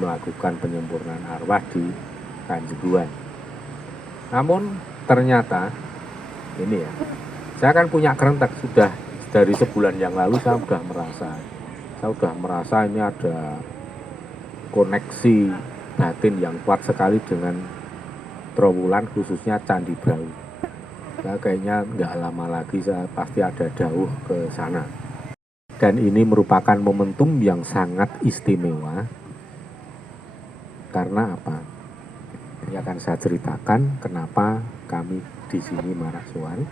melakukan penyempurnaan arwah di Kanjuruhan. Namun ternyata ini ya, saya kan punya kerentek sudah dari sebulan yang lalu saya sudah merasa ini ada koneksi batin yang kuat sekali dengan Trowulan, khususnya Candi Brau. Saya kayaknya nggak lama lagi saya pasti ada dawuh ke sana. Dan ini merupakan momentum yang sangat istimewa. Karena apa? Ya akan saya ceritakan kenapa kami di sini Marasuan.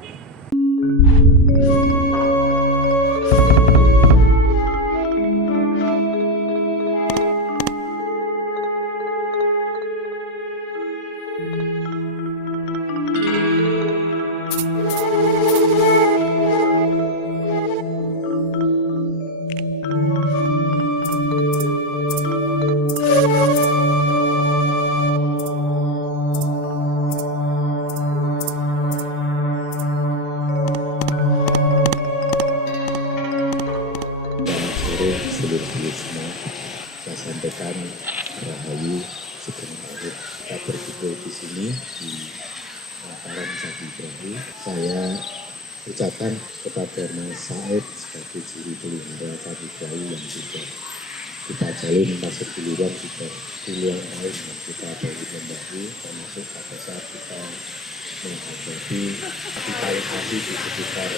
Seluruh semua saya sampaikan Rahayu Sugeng Rawuh. Kita berkumpul di sini di Lataran Candi Brau. Saya ucapkan kepada Mas Said sebagai juru pelihara Candi Brau yang sudah kita jalin masa duluan sudah puluhan tahun dan kita baru membantu, termasuk pada saat kita menghadapi kapitalisasi di sekitar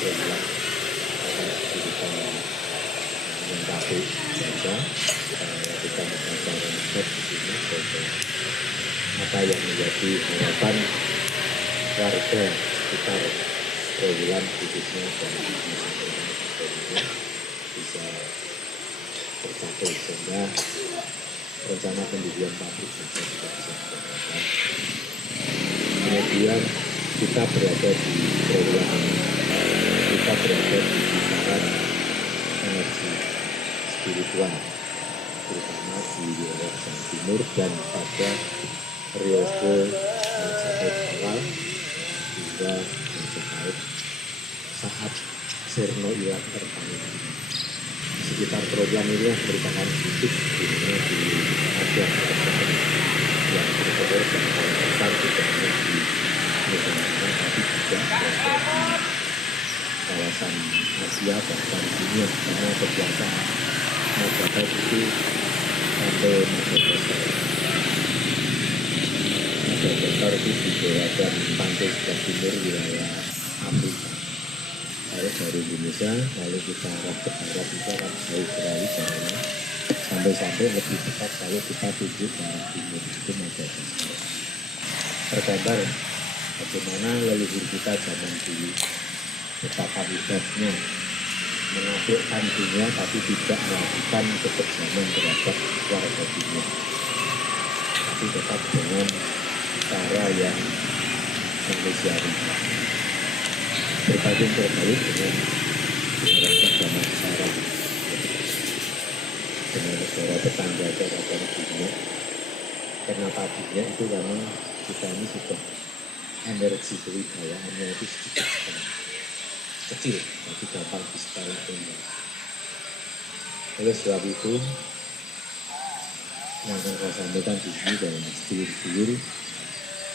Trowulan. Kita melengkapi saja kita mencapai riset di sini sebagai apa yang menjadi harapan warga sekitar Trowulan khususnya dan masyarakat bisa tercapai sehingga rencana pendirian pabrik juga bisa dilakukan. Kemudian kita berada di Trowulan, kita berada di kisaran energi spiritual, terutama di wilayah Jawa Timur dan pada periode Majapahit awal hingga Majapahit saat Sirno Ilang terbangun. Sekitar Trowulan ini merupakan titik di mana ada yang berpotensi dan paling besar tidak hanya di Nusantara tapi juga ada di kawasan Asia bahkan dunia, karena kekuasaan Majapahit itu sampai Madagaskar itu di bagian pantai sebelah timur wilayah Afrika. Lalu dari Indonesia, lalu kita arah ke barat itu akan jauh sekali jaraknya, sampai lebih dekat kalau kita tuju ke arah timur itu Madagaskar. Tergambar bagaimana leluhur kita zaman dulu betapa hebatnya menaklukkan dunia tapi tidak melakukan kekejaman terhadap warga dunia, tapi tetap dengan cara yang manusiawi, berbanding terbalik dengan masyarakat zaman sekarang dengan negara tetangga terhadap dunia. Karena tadinya itu memang kita ini sudah energi kewibawaannya itu sedikit sekali, kecil, tapi gampang diskala tinggi. Oleh sebab itu, yang akan saya sampaikan di sini dalam sedulur-sedulur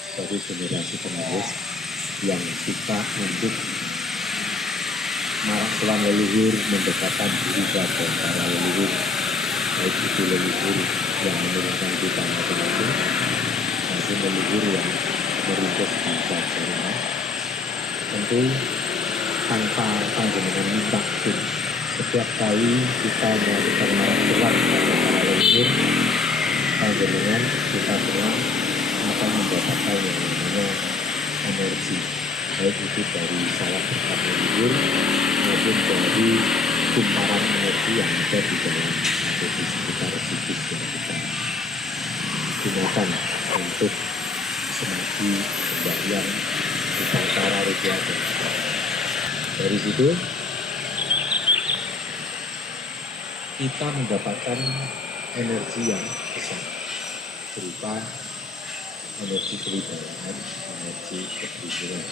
sebagai generasi penerus yang suka untuk Marasuan leluhur, mendekatkan diri pada para leluhur, baik itu leluhur yang menurunkan kita masing-masing, maupun leluhur yang merintis bangsa Jawa. Tentu tanpa panjenengan minta pun, setiap kali kita melakukan Marasuan pada para leluhur, panjenengan kita semua akan mendapatkan yang namanya energi, baik itu dari salah berkat leluhur maupun dari kumparan energi yang ada di dalam atau di sekitar psikis yang kita gunakan untuk semadi pembagian upacara ritual dan dari situ kita mendapatkan energi yang besar berupa energi kewibawaan, energi kepribadian.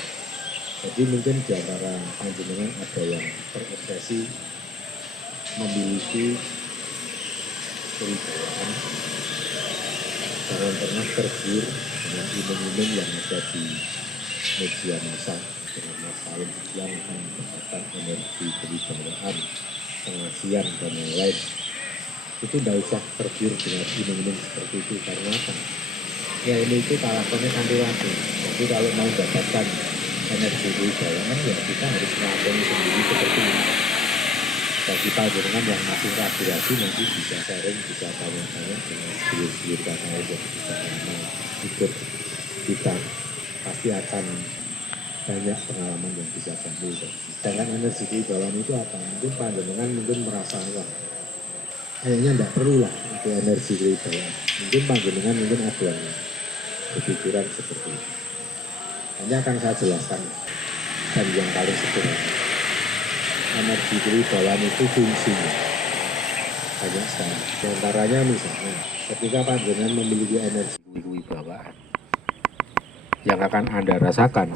Jadi mungkin di antara panjenengan ada yang terobsesi memiliki kewibawaan, jangan pernah tergiur dengan iming-iming yang ada di media massa dengan masalah yang akan mendapatkan energi kewibawaan, pengasihan dan lain-lain. Itu tidak usah tergiur dengan iming-iming seperti itu. Karena apa? Ya ini itu kalakonnya nanti lagi. Jadi kalau mau mendapatkan energi kewibawaan ya kita harus melakukan sendiri seperti ini. Bagi panjenengan yang masih ragu-ragu nanti bisa sharing, bisa tanya-tanya dengan sedulur-sedulur kakak yang bisa lama ikut kita, pasti akan banyak pengalaman yang bisa sambil. Sedangkan energi kewibawaan itu apa? Mungkin panjenengan merasa wah kayaknya tidak perlu lah itu energi kewibawaan. Mungkin panjenengan ada yang berpikiran seperti itu. Hanya akan saya jelaskan dan yang paling sederhana. Energi kewibawaan itu fungsinya banyak sekali. Di antaranya misalnya ketika panjenengan memiliki energi kewibawaan, yang akan Anda rasakan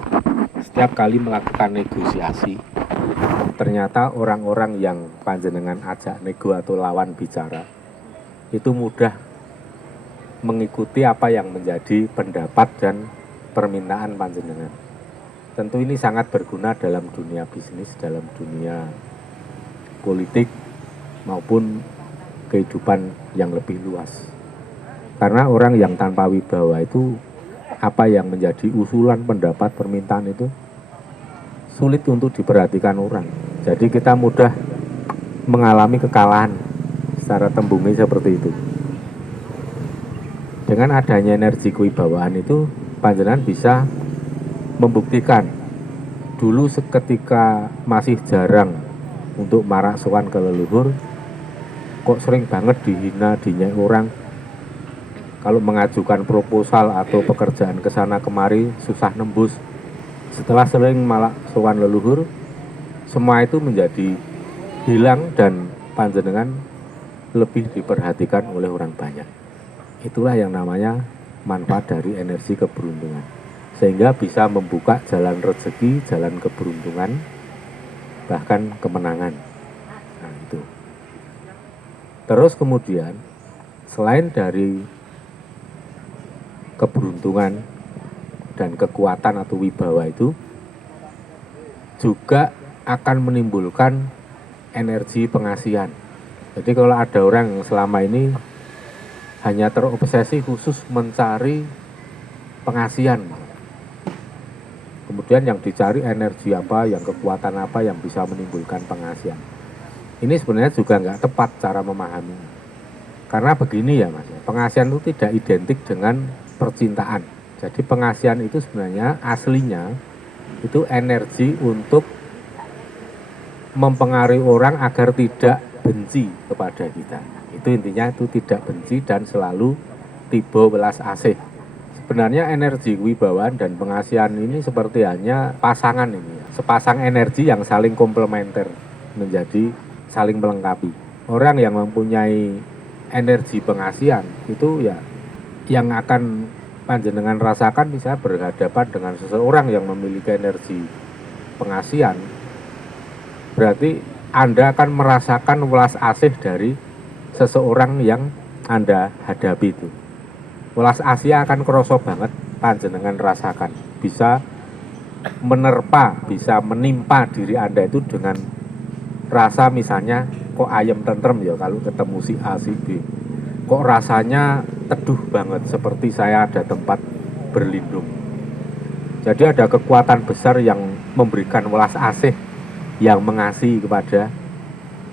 setiap kali melakukan negosiasi, ternyata orang-orang yang panjenengan ajak nego atau lawan bicara itu mudah mengikuti apa yang menjadi pendapat dan permintaan panjenengan. Tentu ini sangat berguna dalam dunia bisnis, dalam dunia politik maupun kehidupan yang lebih luas. Karena orang yang tanpa wibawa itu apa yang menjadi usulan, pendapat, permintaan itu sulit untuk diperhatikan orang. Jadi kita mudah mengalami kekalahan secara tembungi seperti itu. Dengan adanya energi kewibawaan itu panjenengan bisa membuktikan. Dulu seketika masih jarang untuk marak sowan ke leluhur, kok sering banget dihina, dinyai orang. Kalau mengajukan proposal atau pekerjaan ke sana kemari susah nembus. Setelah sering marak sowan leluhur, semua itu menjadi hilang dan panjenengan lebih diperhatikan oleh orang banyak. Itulah yang namanya manfaat dari energi keberuntungan. Sehingga bisa membuka jalan rezeki, jalan keberuntungan, bahkan kemenangan. Nah itu. Terus kemudian, selain dari keberuntungan dan kekuatan atau wibawa itu, juga akan menimbulkan energi pengasihan. Jadi kalau ada orang yang selama ini hanya terobsesi khusus mencari pengasihan, kemudian yang dicari energi apa, yang kekuatan apa yang bisa menimbulkan pengasihan. Ini sebenarnya juga nggak tepat cara memahami. Karena begini ya mas, pengasihan itu tidak identik dengan percintaan. Jadi pengasihan itu sebenarnya aslinya itu energi untuk mempengaruhi orang agar tidak benci kepada kita. Itu intinya, itu tidak benci dan selalu tiba welas asih. Sebenarnya energi kewibawaan dan pengasihan ini seperti hanya pasangan ini, sepasang energi yang saling komplementer, menjadi saling melengkapi. Orang yang mempunyai energi pengasihan itu ya yang akan panjenengan rasakan bisa berhadapan dengan seseorang yang memiliki energi pengasihan. Berarti Anda akan merasakan welas asih dari seseorang yang Anda hadapi itu. Welas asih akan kerasa banget panjenengan rasakan, bisa menerpa, bisa menimpa diri Anda itu dengan rasa misalnya kok ayam tentrem ya kalau ketemu si A si B, kok rasanya teduh banget seperti saya ada tempat berlindung. Jadi ada kekuatan besar yang memberikan welas asih, yang mengasihi kepada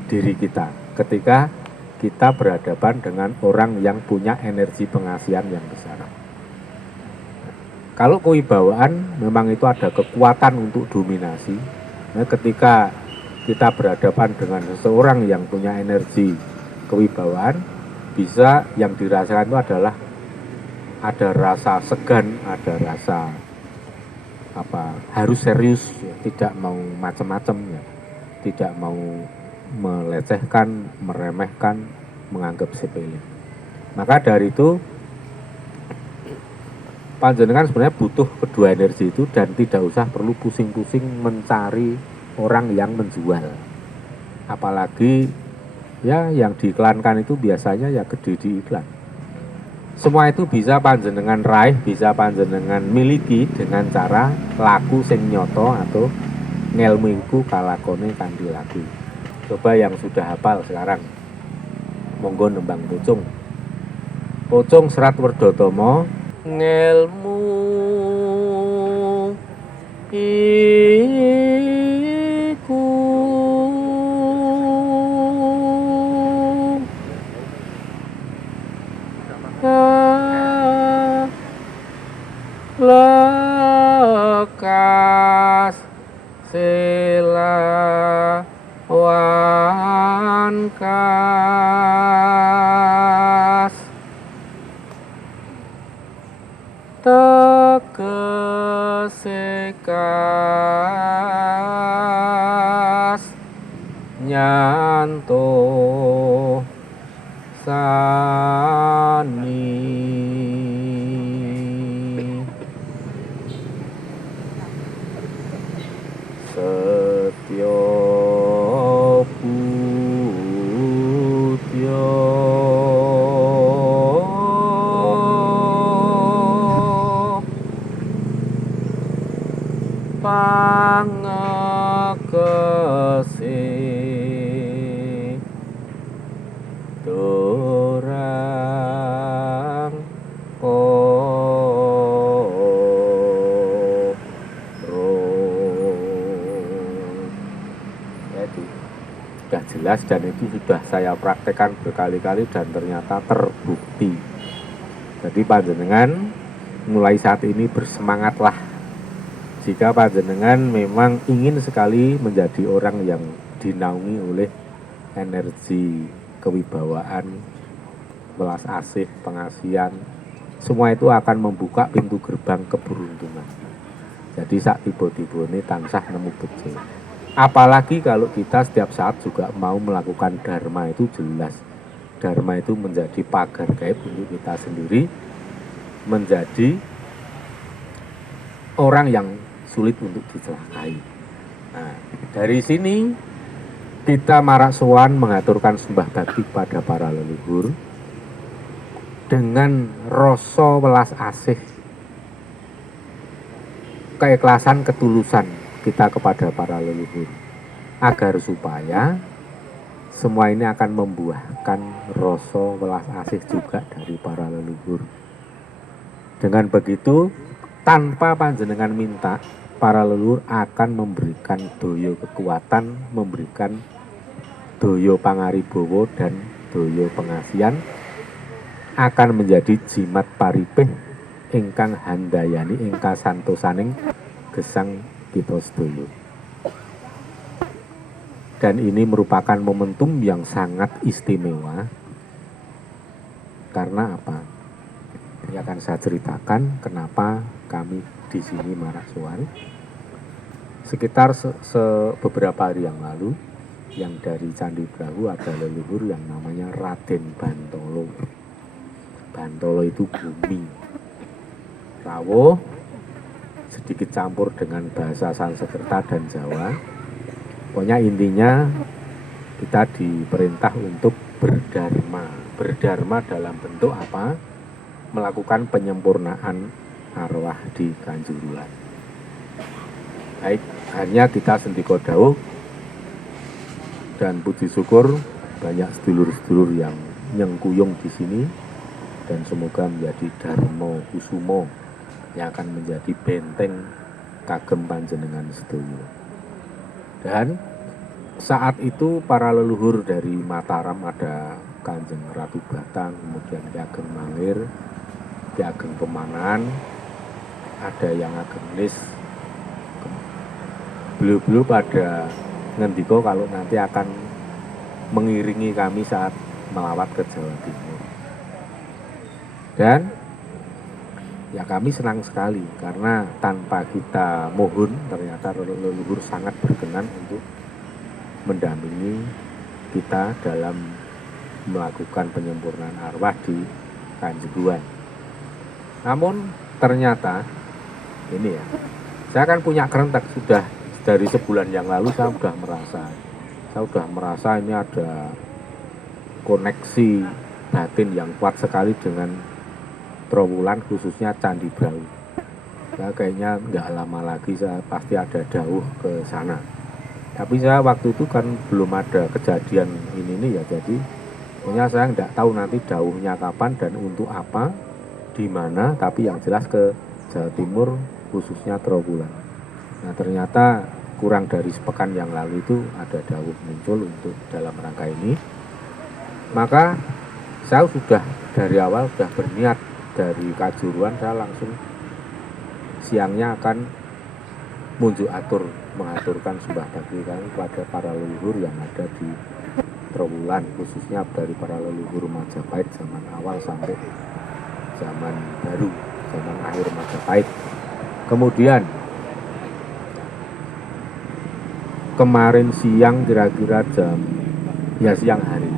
diri kita ketika kita berhadapan dengan orang yang punya energi pengasihan yang besar. Kalau kewibawaan memang itu ada kekuatan untuk dominasi. Nah, ketika kita berhadapan dengan seseorang yang punya energi kewibawaan, bisa yang dirasakan itu adalah ada rasa segan, ada rasa harus serius, ya, tidak mau macam-macam, ya, tidak mau melecehkan, meremehkan, menganggap sepele. Maka dari itu panjenengan sebenarnya butuh kedua energi itu dan tidak usah perlu pusing-pusing mencari orang yang menjual. Apalagi Ya, yang diiklankan itu biasanya ya gede di iklan. Semua itu bisa panjenengan raih, bisa panjenengan miliki dengan cara laku sing nyoto atau ngelmuinku kalakone kanthi laku. Coba yang sudah hafal sekarang, monggo nembang pocung. Pocung Serat Werdatama, ngelmu iku lekas selawan kas tegese kas nyanto sani setya budya pangekese dorang itu sudah jelas dan itu sudah saya praktekkan berkali-kali dan ternyata terbukti. Jadi panjenengan mulai saat ini bersemangatlah. Jika panjenengan memang ingin sekali menjadi orang yang dinaungi oleh energi kewibawaan, welas asih, pengasihan, semua itu akan membuka pintu gerbang keberuntungan. Jadi sak tiba-tiba ini tansah nemu bejo. Apalagi kalau kita setiap saat juga mau melakukan dharma, itu jelas dharma itu menjadi pagar gaib untuk kita sendiri, menjadi orang yang sulit untuk dicelakai. Nah, dari sini kita maraksuan mengaturkan sembah bakti kepada para leluhur dengan rasa welas asih, keikhlasan, ketulusan kita kepada para leluhur, agar supaya semua ini akan membuahkan rasa welas asih juga dari para leluhur. Dengan begitu, tanpa panjenengan minta, para leluhur akan memberikan daya kekuatan, memberikan daya pangaribawa dan daya pengasihan, akan menjadi jimat paripih ingkang handayani ingkang santosaning gesang kita sedaya. Dan ini merupakan momentum yang sangat istimewa. Karena apa? Ini akan saya ceritakan kenapa kami di sini maraksuan. Sekitar beberapa hari yang lalu, yang dari Candi Brahu ada leluhur yang namanya Raden Bantolo. Bantolo itu bumi. Rawuh sedikit campur dengan bahasa Sanskerta dan Jawa. Pokoknya intinya kita diperintah untuk berdharma. Berdharma dalam bentuk apa? Melakukan penyempurnaan arwah di Kanjuruhan. Baik, hanya kita sendiko dawuh dan puji syukur banyak sedulur-sedulur yang nyengkuyung di sini, dan semoga menjadi dharma kusumo yang akan menjadi benteng kagem panjenengan sedaya. Dan saat itu para leluhur dari Mataram ada Kanjeng Ratu Batang, kemudian Ki Ageng Mangir, Ki Ageng Pemanan, ada yang Ageng Nis. Beliau-beliau pada ngendiko kalau nanti akan mengiringi kami saat melawat ke Jawa Timur. Dan ya kami senang sekali karena tanpa kita mohon ternyata leluhur sangat berkenan untuk mendampingi kita dalam melakukan penyempurnaan arwah di Kanjuruhan. Namun ternyata ini ya, saya kan punya kerentek sudah dari sebulan yang lalu. Saya sudah merasa ini ada koneksi batin yang kuat sekali dengan Trowulan, khususnya Candi Brau. Ya, kayaknya nggak lama lagi saya pasti ada dawuh ke sana. Tapi saya waktu itu kan belum ada kejadian ini nih ya, jadi pokoknya saya nggak tahu nanti dawuhnya kapan dan untuk apa, di mana, tapi yang jelas ke Jawa Timur, khususnya Trowulan. Nah ternyata kurang dari sepekan yang lalu itu ada dawuh muncul untuk dalam rangka ini. Maka saya sudah dari awal sudah berniat dari Kajuruan, saya langsung siangnya akan mengaturkan sembah bakti kepada para leluhur yang ada di Trowulan, khususnya dari para leluhur Majapahit zaman awal sampai zaman baru, zaman akhir Majapahit. Kemudian kemarin siang kira-kira siang hari,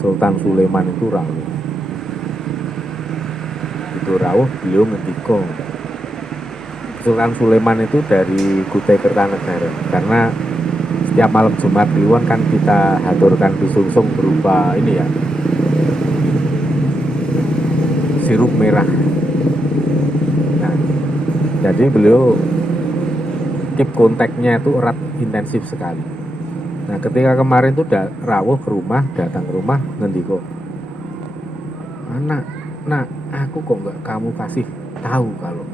Sultan Sulaiman itu rawuh. Itu rawuh, beliau ngendika. Sultan Sulaiman itu dari Kutai Kertanegara, karena setiap malam Jumat Kliwon kan kita haturkan pisungsung berupa ini ya, sirup merah. Nah, jadi beliau keep kontaknya itu erat, intensif sekali. Nah ketika kemarin itu rawuh ke rumah, datang ke rumah, ngendiko, nak, aku kok nggak kamu kasih tahu kalau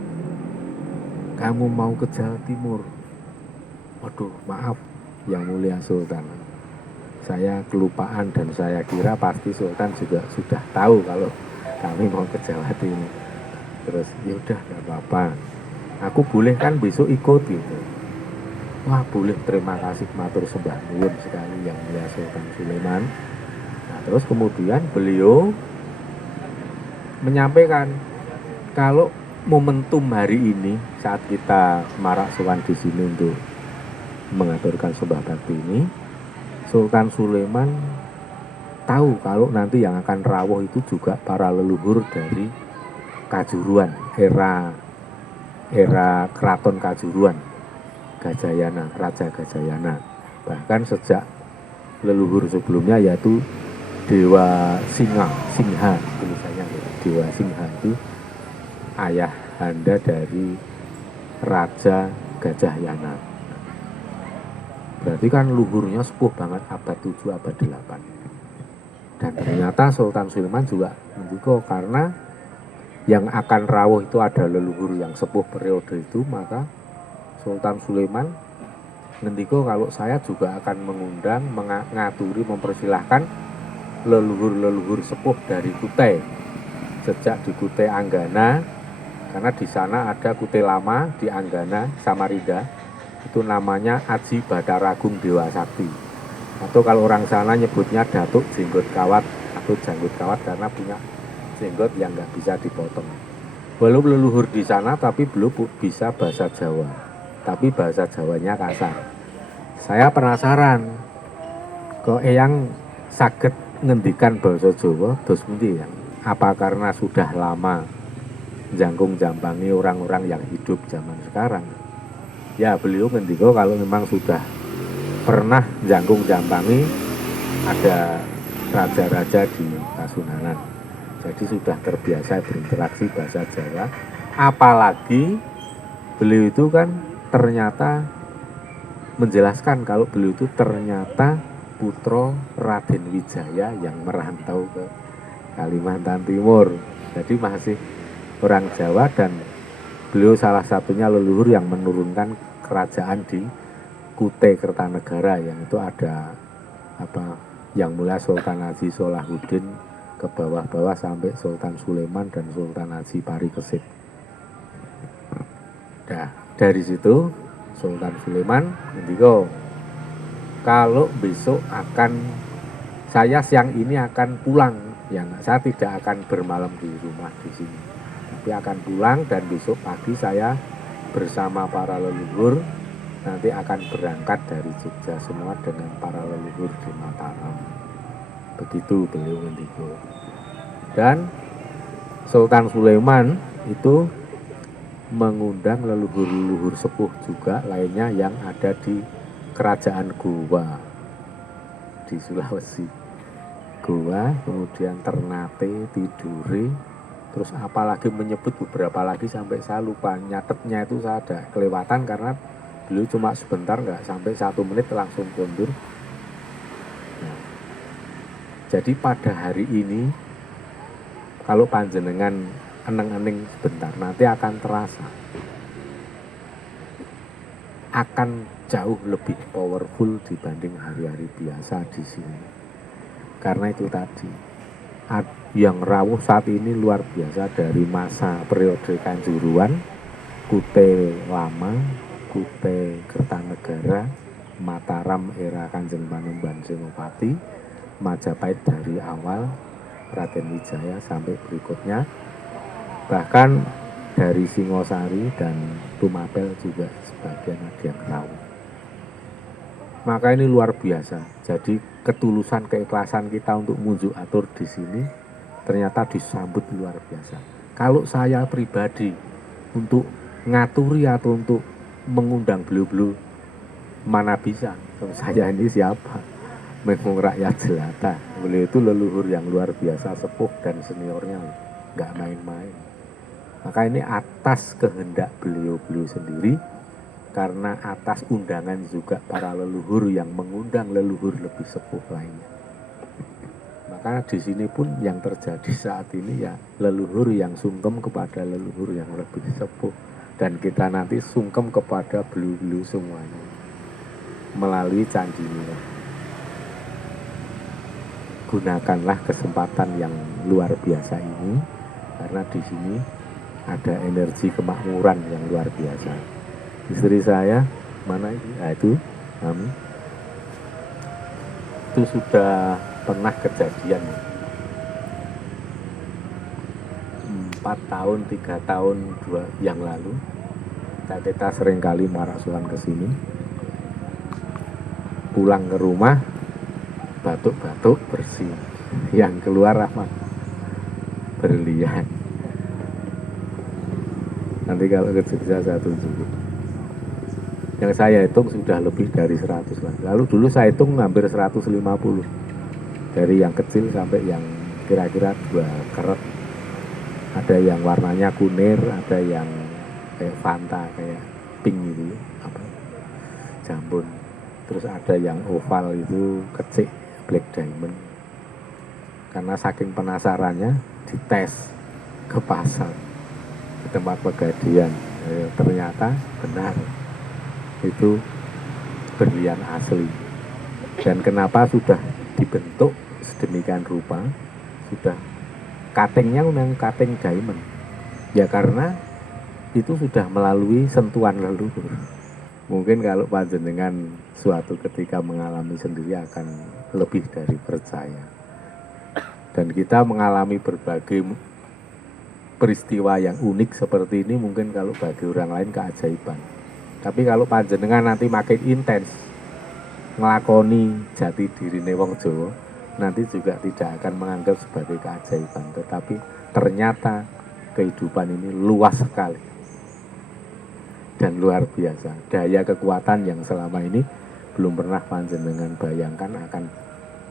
kamu mau ke Jawa Timur. Waduh, maaf Yang Mulia Sultan, saya kelupaan dan saya kira pasti Sultan juga sudah tahu kalau kami mau ke Jawa Timur. Terus ya udah nggak apa-apa, aku boleh kan besok ikut gitu. Wah boleh, terima kasih, matur sembah nuwun sekali Yang Mulia Sultan Sulaiman. Nah terus kemudian beliau menyampaikan kalau momentum hari ini saat kita marak sowan di sini untuk mengaturkan sembah bakti ini, Sultan Sulaiman tahu kalau nanti yang akan rawuh itu juga para leluhur dari Kajuruan, era keraton Kajuruan, Gajayana, Raja Gajayana. Bahkan sejak leluhur sebelumnya yaitu Dewa Singha tulisannya, Dewa Singha itu ayah anda dari Raja Gajayana. Berarti kan luhurnya sepuh banget, abad 7, abad 8. Dan ternyata Sultan Sulaiman juga mendukung, karena yang akan rawuh itu ada leluhur yang sepuh periode itu, maka Sultan Sulaiman ngendiko kalau saya juga akan mengundang, mengaturi, mempersilahkan leluhur-leluhur sepuh dari Kutai. Sejak di Kutai Anggana, karena di sana ada Kutai Lama di Anggana, Samarinda, itu namanya Aji Bataragung Dewa Sakti. Atau kalau orang sana nyebutnya Datuk Jenggot Kawat atau Janggut Kawat, karena punya jenggot yang nggak bisa dipotong. Belum leluhur di sana tapi belum bisa bahasa Jawa, tapi bahasa Jawanya kasar. Saya penasaran, kok Eyang saged ngendikan bahasa Jawa dos pundi ya? Apa karena sudah lama jangkung jambangi orang-orang yang hidup zaman sekarang? Ya beliau ngendiko kalau memang sudah pernah jangkung jambangi ada raja-raja di Kasunanan, jadi sudah terbiasa berinteraksi bahasa Jawa. Apalagi beliau itu kan ternyata menjelaskan kalau beliau itu ternyata putra Raden Wijaya yang merantau ke Kalimantan Timur. Jadi masih orang Jawa, dan beliau salah satunya leluhur yang menurunkan kerajaan di Kutai Kertanegara, yang itu ada Yang Mulia Sultan Haji Solahuddin ke bawah-bawah sampai Sultan Sulaiman dan Sultan Haji Parikesit. Nah, dari situ Sultan Sulaiman ngendiko, kalau besok saya siang ini akan pulang, saya tidak akan bermalam di rumah di sini, tapi akan pulang, dan besok pagi saya bersama para leluhur nanti akan berangkat dari Jogja semua dengan para leluhur di Mataram. Begitu beliau ngendiko. Dan Sultan Sulaiman itu mengundang leluhur-leluhur sepuh juga lainnya yang ada di Kerajaan Gowa di Sulawesi. Goa, kemudian Ternate, Tidore, terus apalagi menyebut beberapa lagi sampai saya lupa, nyatetnya itu saya ada kelewatan karena beliau cuma sebentar, nggak sampai 1 menit langsung kondur. Nah, jadi pada hari ini kalau panjenengan eneng-eneng sebentar, nanti akan terasa akan jauh lebih powerful dibanding hari-hari biasa di sini. Karena itu tadi, yang rawuh saat ini luar biasa dari masa periode Kanjuruan, Kute Lama, Kute Kertanegara, Mataram era Kanjeng Panembahan Senopati, Majapahit dari awal, Raden Wijaya sampai berikutnya, bahkan dari Singosari dan Tumapel juga sebagian ada yang rawuh. Maka ini luar biasa. Jadi ketulusan keikhlasan kita untuk munjuk atur di sini ternyata disambut luar biasa. Kalau saya pribadi untuk ngaturi atau untuk mengundang beliau-beliau, mana bisa? Saya ini siapa? Memang rakyat jelata. Beliau itu leluhur yang luar biasa, sepuh dan seniornya nggak main-main. Maka ini atas kehendak beliau-beliau sendiri, karena atas undangan juga para leluhur yang mengundang leluhur lebih sepuh lainnya. Maka di sini pun yang terjadi saat ini ya leluhur yang sungkem kepada leluhur yang lebih sepuh, dan kita nanti sungkem kepada beliau-beliau semuanya melalui Candi Nira. Gunakanlah kesempatan yang luar biasa ini, karena di sini ada energi kemakmuran yang luar biasa. Istri saya mana ini? Nah, itu sudah pernah kejadian 4 tahun 3 tahun yang lalu. Kita seringkali marasuhan ke sini, pulang ke rumah batuk-batuk bersih, yang keluar apa? Berlian. Nanti kalau ke Jogja saya tunjukin. Yang saya hitung sudah lebih dari 100 lah. Lalu dulu saya hitung hampir 150. Dari yang kecil sampai yang kira-kira 2 keret. Ada yang warnanya kunir, ada yang kayak Fanta, kayak pink itu, apa? Jambon. Terus ada yang oval itu kecil, black diamond. Karena saking penasarannya dites ke pasar, ke tempat pegadian. Ternyata benar itu berlian asli. Dan kenapa sudah dibentuk sedemikian rupa, sudah cuttingnya memang cutting diamond ya, karena itu sudah melalui sentuhan leluhur. Mungkin kalau panjenengan suatu ketika mengalami sendiri akan lebih dari percaya. Dan kita mengalami berbagai peristiwa yang unik seperti ini mungkin kalau bagi orang lain keajaiban. Tapi kalau panjenengan nanti makin intens ngelakoni jati diri wong Jawa, nanti juga tidak akan menganggap sebagai keajaiban, tetapi ternyata kehidupan ini luas sekali dan luar biasa. Daya kekuatan yang selama ini belum pernah panjenengan bayangkan akan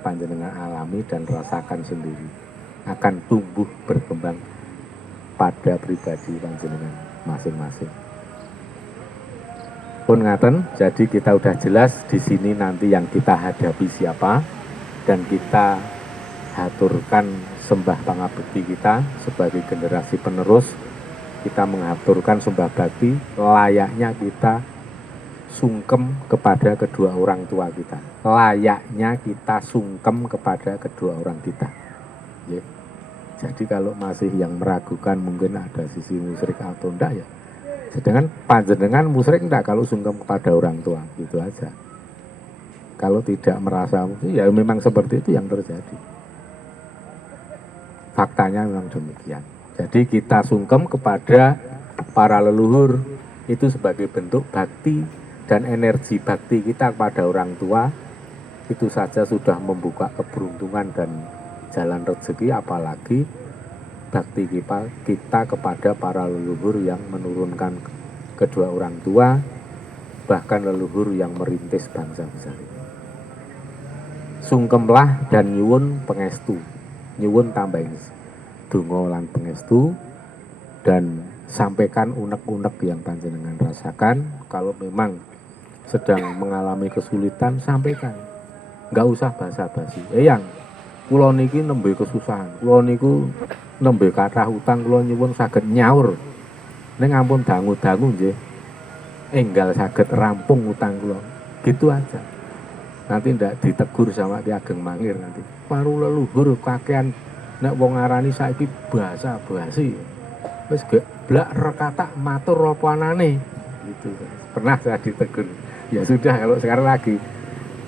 panjenengan alami dan rasakan sendiri, akan tumbuh berkembang pada pribadi panjenengan masing-masing. Pun ngaten, jadi kita udah jelas di sini nanti yang kita hadapi siapa, dan kita haturkan sembah pangabekti kita sebagai generasi penerus. Kita mengaturkan sembah bakti layaknya kita sungkem kepada kedua orang tua kita, layaknya kita sungkem kepada kedua orang kita. Ya. Jadi kalau masih yang meragukan mungkin ada sisi musyrik atau enggak ya, sedangkan panjenengan musyrik enggak kalau sungkem kepada orang tua, gitu aja. Kalau tidak merasa ya memang seperti itu yang terjadi. Faktanya memang demikian. Jadi kita sungkem kepada para leluhur itu sebagai bentuk bakti, dan energi bakti kita kepada orang tua itu saja sudah membuka keberuntungan dan jalan rezeki, apalagi bakti kita kepada para leluhur yang menurunkan kedua orang tua, bahkan leluhur yang merintis bangsa besar. sungkemlah dan nyuwun pangestu, nyuwun tambahin donga lan pangestu, dan sampaikan unek-unek yang panjenengan rasakan. Kalau memang sedang mengalami kesulitan, sampaikan, nggak usah basa-basi. Yang kula niki nembe kesusahan, kula niku nembe kathah utang, kula nyuwun saged nyaur ning ampun dangu-dangu nggih enggal saged rampung utang kula, gitu aja. Nanti ndak ditegur sama Ki Ageng Mangir, nanti paru leluhur kakean nek wong ngarani saiki basa-basi, wis geblak rekata matur apa anane gitu. Pernah saya ditegur. Ya sudah, kalau sekarang lagi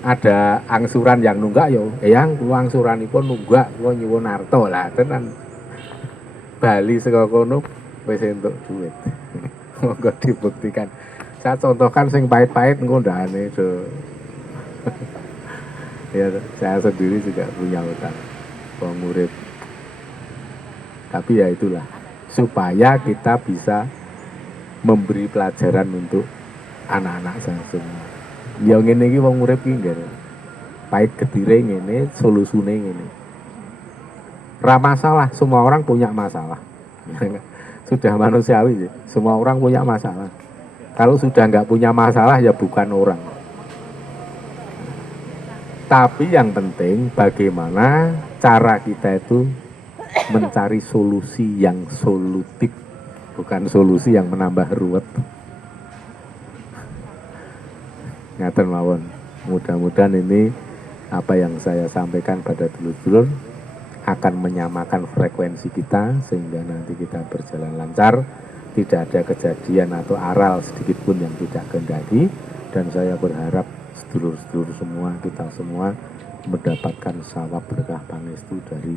ada angsuran yang nunggak yo, yang kula angsuranipun nunggak, kula nyuwun arta lah tenan. Bali saka kono wis entuk duit. Monggo dibuktikan. Saya contohkan sing pahit-pahit engko ndane do. Ya, saya sendiri juga punya utang wong murid. Tapi ya itulah, supaya kita bisa memberi pelajaran untuk anak-anak saya semua. Ya ngene iki wong urip iki nggih. Pahit gedire ngene, solusine ngene. Ra masalah, semua orang punya masalah. Sudah manusiawi, semua orang punya masalah. Kalau sudah nggak punya masalah ya bukan orang. Tapi yang penting bagaimana cara kita itu mencari solusi yang solutif, bukan solusi yang menambah ruwet. Ngaten mawon. Mudah-mudahan ini apa yang saya sampaikan pada dulur-dulur akan menyamakan frekuensi kita sehingga nanti kita berjalan lancar, tidak ada kejadian atau aral sedikit pun yang tidak kehendaki, dan saya berharap sedulur-sedulur semua, kita semua mendapatkan sawab berkah pangestu dari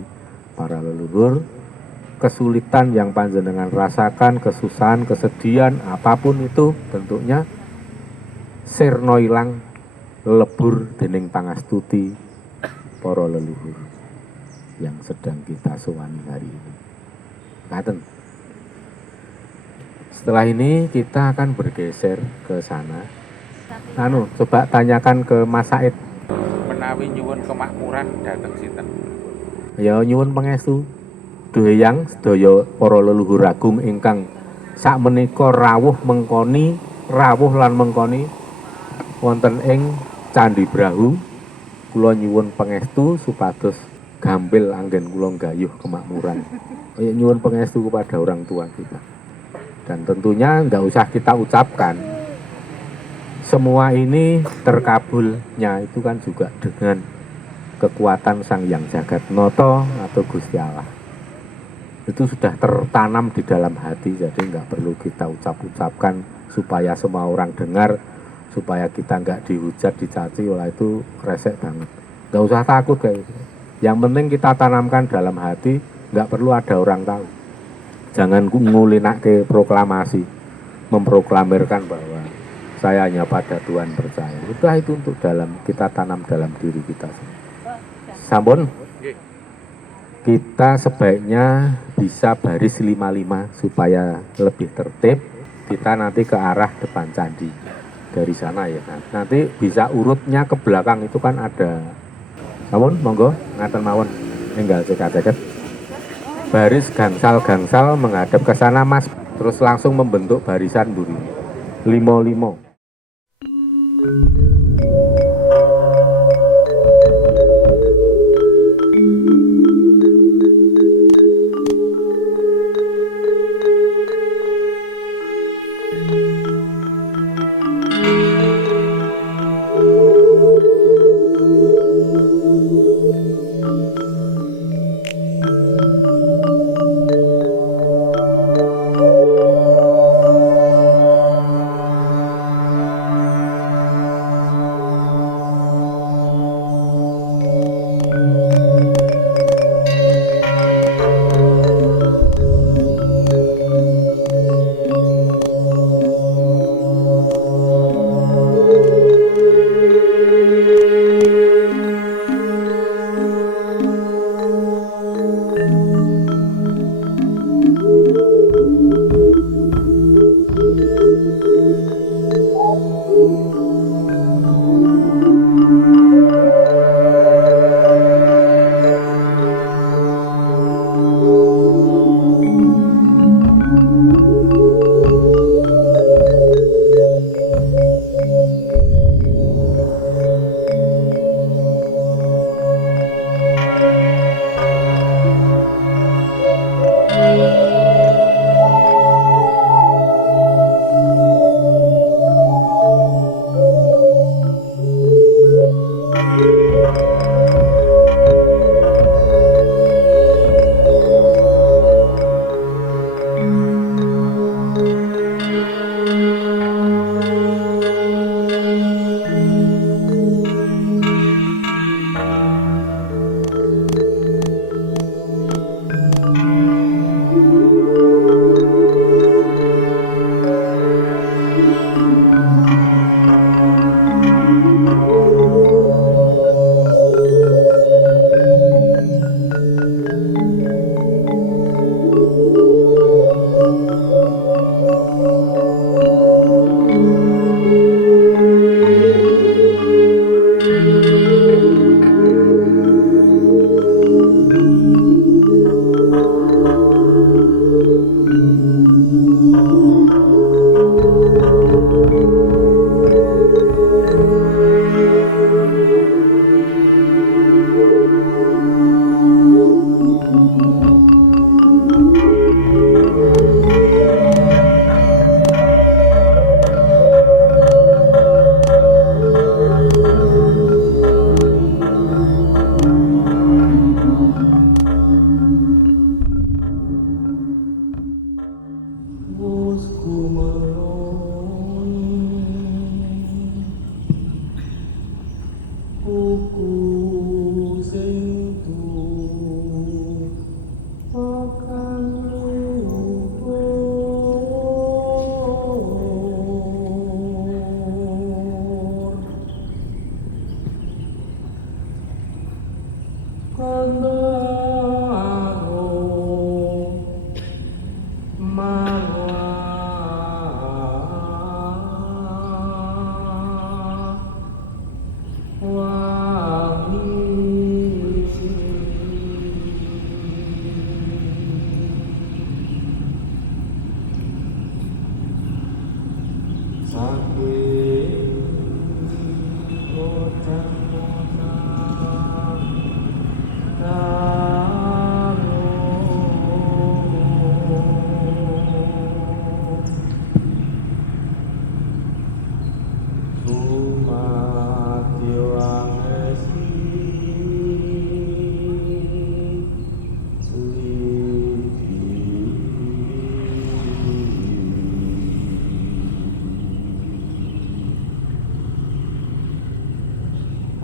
para leluhur. Kesulitan yang panjenengan rasakan, kesusahan, kesedihan, apapun itu bentuknya, sirna ilang lebur dening pangastuti para leluhur yang sedang kita sowani hari ini. Ngaten. Setelah ini kita akan bergeser ke sana. Coba tanyakan ke Mas Said. Menawi nyuwun kemakmuran dhateng sinten? Ya nyuwun pangestu Doyang sedaya para leluhur agung ingkang sakmenika rawuh lan mengkoni wonten ing Candi Brahu. Kula nyuwun pangestu supados gampil anggen kula nggayuh kemakmuran. Nyuwun pangestu kepada orang tua kita. Dan tentunya nggak usah kita ucapkan. Semua ini terkabulnya itu kan juga dengan kekuatan Sang Hyang Jagat Nata atau Gusti Allah. Itu sudah tertanam di dalam hati, jadi nggak perlu kita ucapkan supaya semua orang dengar, supaya kita nggak dihujat, dicaci, wah itu resek banget. Nggak usah takut kayak gitu. Yang penting kita tanamkan dalam hati, nggak perlu ada orang tahu. Jangan ngulinake proklamasi, memproklamirkan bahwa saya hanya pada Tuhan percaya. Itu untuk kita tanam dalam diri kita sendiri. Sampun, kita sebaiknya bisa baris 55 supaya lebih tertib. Kita nanti ke arah depan candi dari sana ya. Nanti bisa urutnya ke belakang itu kan ada. Sampun, monggo ngaten mawon. Enggal ceket-ceket. Baris gangsal-gangsal menghadap ke sana Mas. Terus langsung membentuk barisan buri. 55.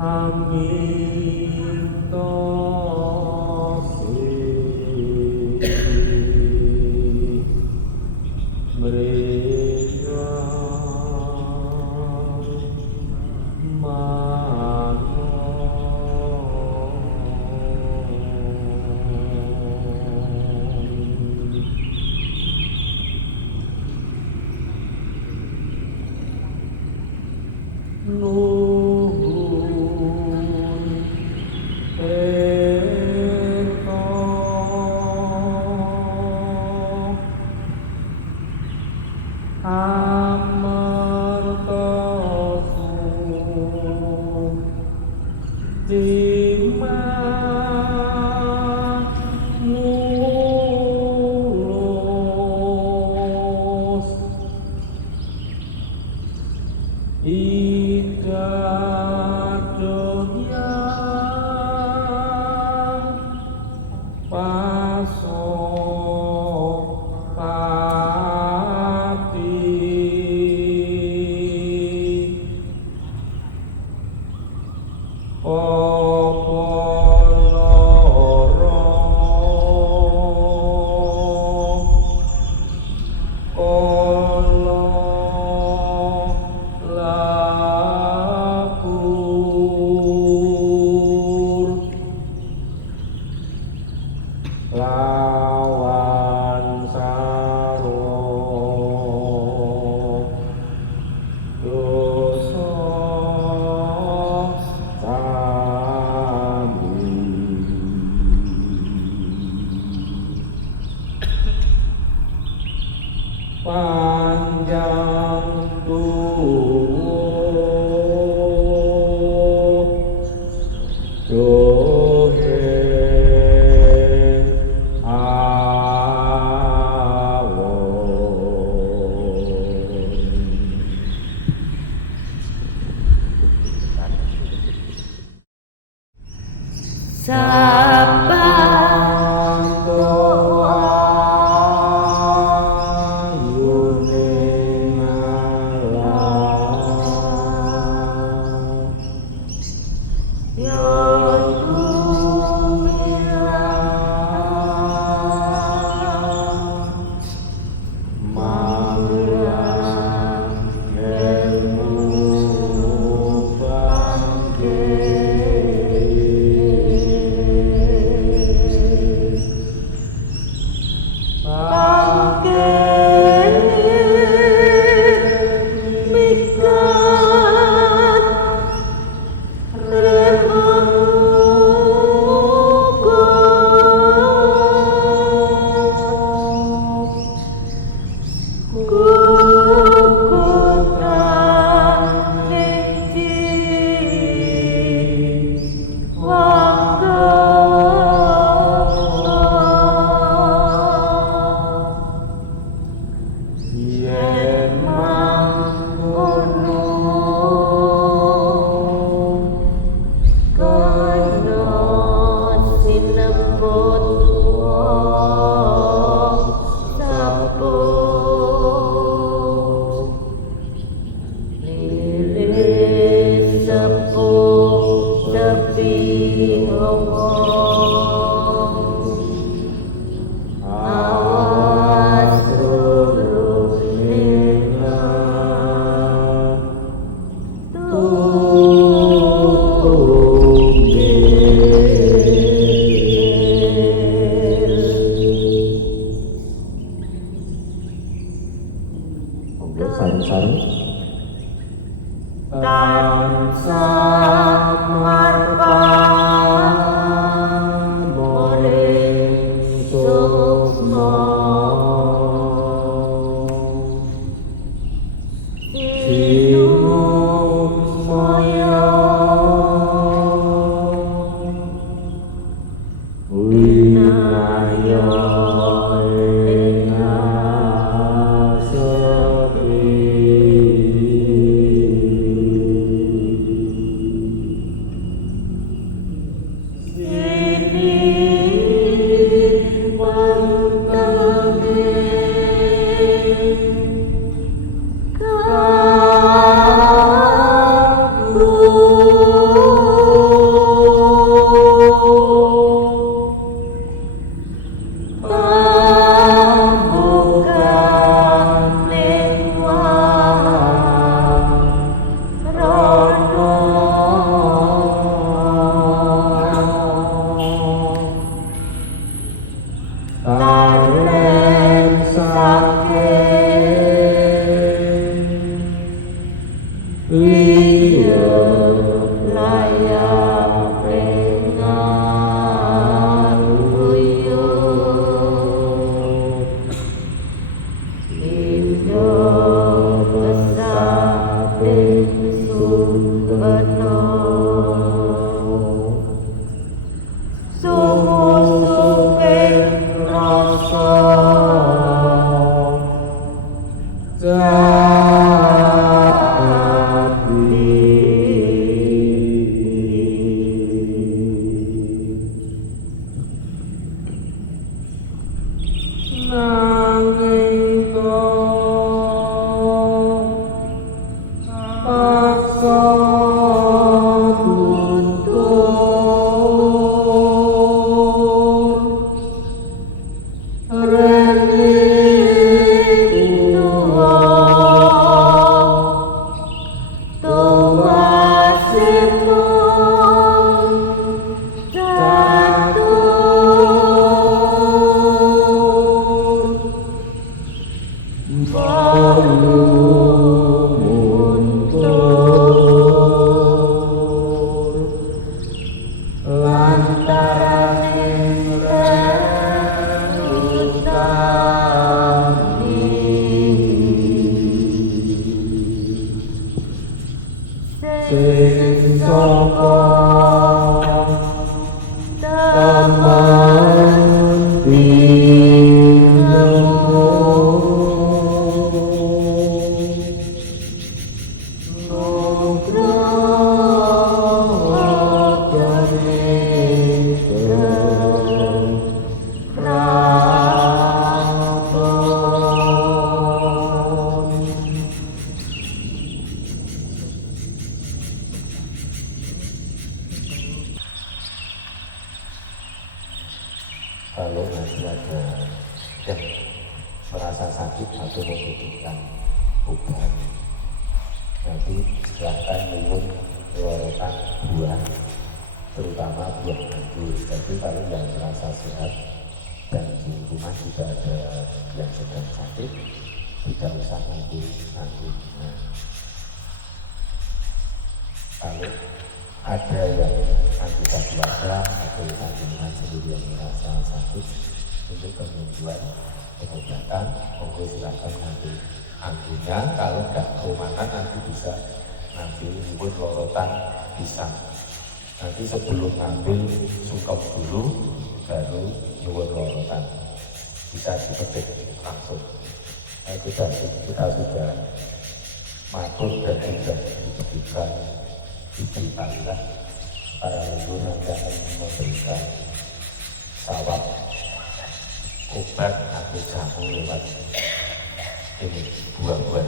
Sepi nanging paksa tutur rene tuwa tuwasipun catur mundur lantaraning utami sing saka taman tinemu kalau masih ada yang merasa sakit atau membutuhkan obat, nanti silahkan minum lorotan buah, terutama buah anggur. Jadi kalau yang merasa sehat dan di rumah tidak ada yang sedang sakit, tidak usah nunggu. Nah, kalau ada yang anggota keluarga atau panjenengan sendiri yang merasa sakit untuk kemudian pengobatan, monggo silakan ngambil anggurnya. Kalau tidak keumanan nanti bisa ngambil nyuwun lorotan pisang. Nanti sebelum ngambil sungkem dulu, baru nyuwun lorotan. Bisa dipetik langsung. Nah, kita sudah matur dan sudah diberikan diberitahulah para leluhur nanti akan memberikan sawab obat atau jamu lewat ini buah-buah.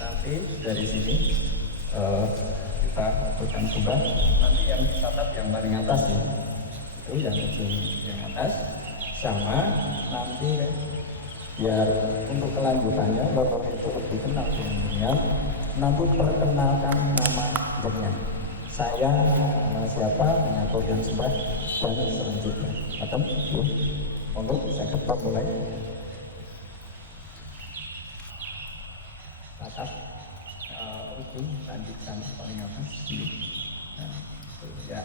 Nanti dari sini kita lakukan coba. Nanti yang dicatat yang paling atas ya, itu yang atas, sama nanti biar untuk kelanjutannya Bapak itu lebih kenal dengan beliau, nanti perkenalkan nama beliau. Saya siapa, menyatu yang sembah dan selanjutnya. Atau monggo saya ketok mulai. Tatap ujung lanjutkan paling atas. Nah, ya.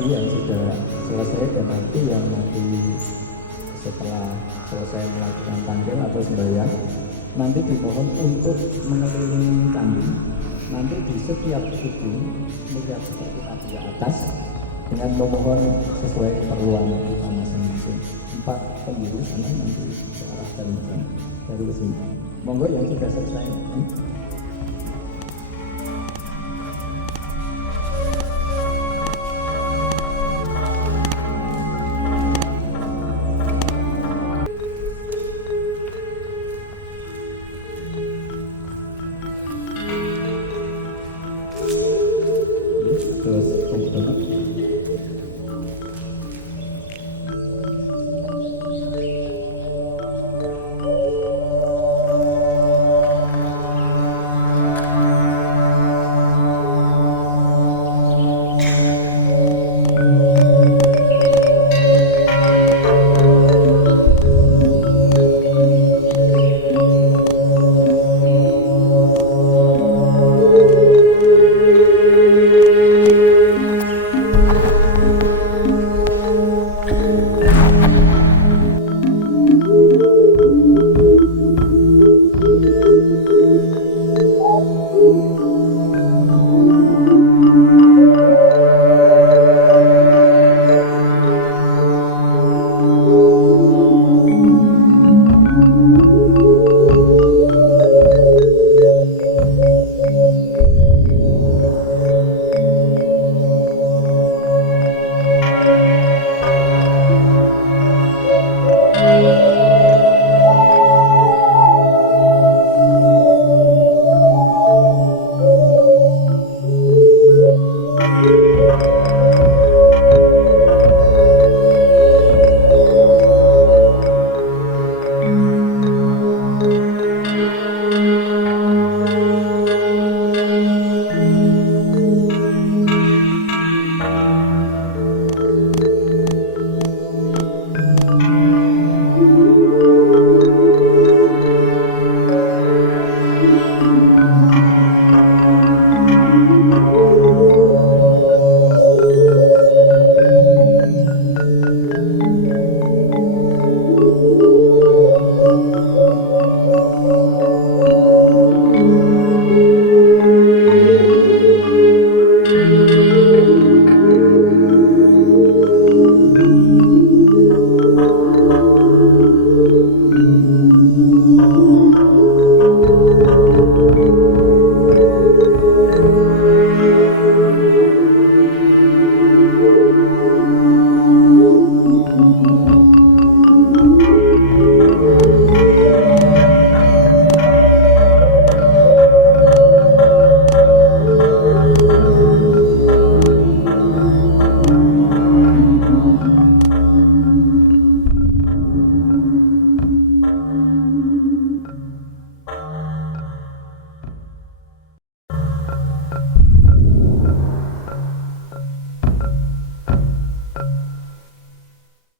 bagi yang sudah selesai dan nanti setelah selesai melakukan panggil atau sembahyang, nanti dimohon untuk mengelilingi candi. Nanti di setiap suku melihat seperti tadi di atas dengan memohon sesuai keperluan kita masing-masing. 4 penjuru sana nanti diarahkan dari sini. Monggo yang sudah selesai. Terus